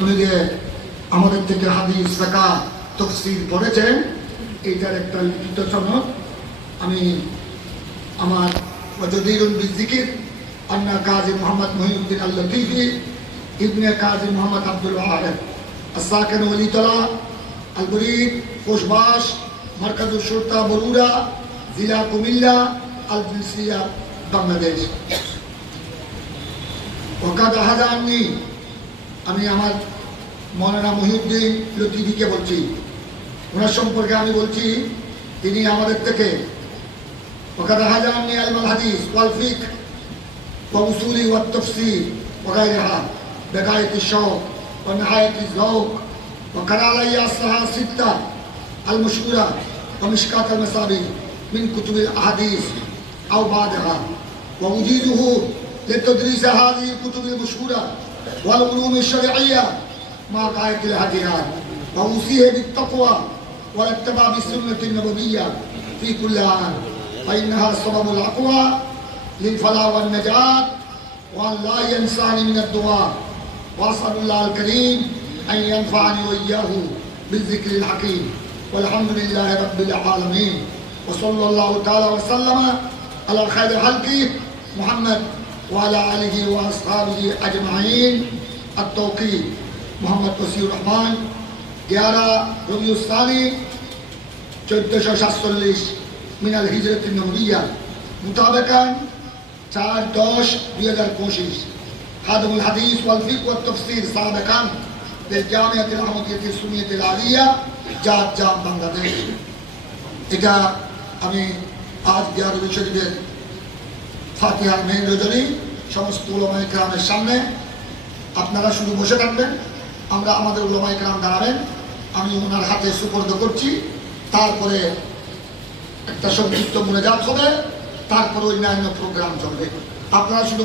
উনি যে আমাদের থেকে হাদিস ফেকা তফসির পড়েছেন। এইটার একটা লিখিত সনদ। আমি আমার ওয়াজদিরুল বিজিকির, আন্না কাজী মোহাম্মদ মহিউদ্দিন আল লতিফি, ইবনে কাজী মোহাম্মদ আব্দুল ওয়াহেদ, আসাকেন ওলিতলা আল বরিদ কোষবাস মার্কাজুল সুরতা, বরুড়া, জেলা কুমিল্লা আল বাংলাদেশ। ওকাদ আহাজাননি আমি আমার মৌলানা মহিউদ্দিন লতিফিকে বলছি ওনার সম্পর্কে আমি বলছি তিনি আমাদের থেকে وقد هجرني علم الحديث والفقه وأصول والتفسير وغيرها بغاية الشوق ونهاية الذوق وقرأ علي أصلها ستة المشهورة ومشكاة المصابيح من كتب الأحاديث أو بعدها وأجيده لتدريس هذه الكتب المشهورة والعلوم الشرعية مع غاية الهديات وأوصيه بالتقوى والاتباع بالسنة النبوية في كل عام. فإنها سبب الأقوى للفلاح والنجاة وأن لا ينساني من الدعاء. وأسأل الله الكريم أن ينفعني وإياه بالذكر الحكيم. والحمد لله رب العالمين. وصلى الله تعالى وسلم على خير خلقه محمد ওয়ালা আলহি ওয়াসাবি আজমাইন আর তৌকি মোহাম্মদ তসিউর রহমান গিয়ারা রবিউসানি চোদ্দোশো সাতচল্লিশ মিনাল হিজরত নবরিয়া মোতাবেকান চার দশ দুই হাজার পঁচিশ খাদমুল হাদিস ওয়াল ফিক ওয়া তাফসীর সাবেকান জামিয়াতুল আহমদিয়াতুল সুনিয়াতুল আলিয়া জাত বাংলাদেশ এটা আমি আজ বিহার শরীফের ফাতিহার মেন রজনী সমস্ত উলমাই গ্রামের সামনে। আপনারা শুধু বসে থাকবেন, আমরা আমাদের উলমাই গ্রাম দাঁড়াবেন। আমি ওনার হাতে সুপর্দ করছি। তারপরে একটা সংক্ষিপ্ত মোনাজাত হবে, তারপরে অন্যান্য প্রোগ্রাম চলবে। আপনারা শুধু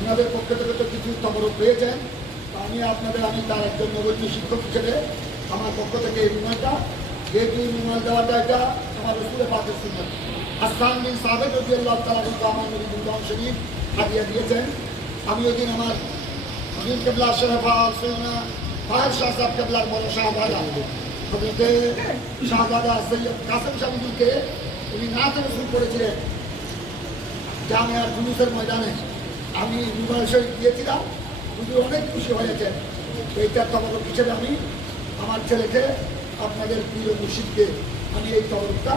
ওনাদের পক্ষ থেকে তো কিছু তবরক পেয়েছেন আমি আপনাদের, আমি তার একজন নবীন শিক্ষক হিসেবে আমার পক্ষ থেকে এই রুমালটা যেহেতু রুমাল দেওয়াটা এটা আমার রসুলের পাকের সুন্দর আস্তান বিন সাবেক রবি আল্লাহ তালা কিন্তু আমার নবী দুর্গাম শরীফ হাতিয়া দিয়েছেন। আমি ওই দিন আমার আমির কেবলা শরফা ফায়ার শাহ সাহেব কেবলার বড় শাহবাদা হজরতে শাহজাদা সৈয়দ কাসেম শাহুদুলকে উনি নাচ রসুল করেছিলেন জামিয়ার জুলুসের ময়দানে। আমি রুমাল শরীফ দিয়েছিলাম হুজুর অনেক খুশি হয়েছেন এইটার তবরক হিসেবে আমি আমার ছেলেকে আপনাদের প্রিয় মুর্শিদকে আমি এই তবরকটা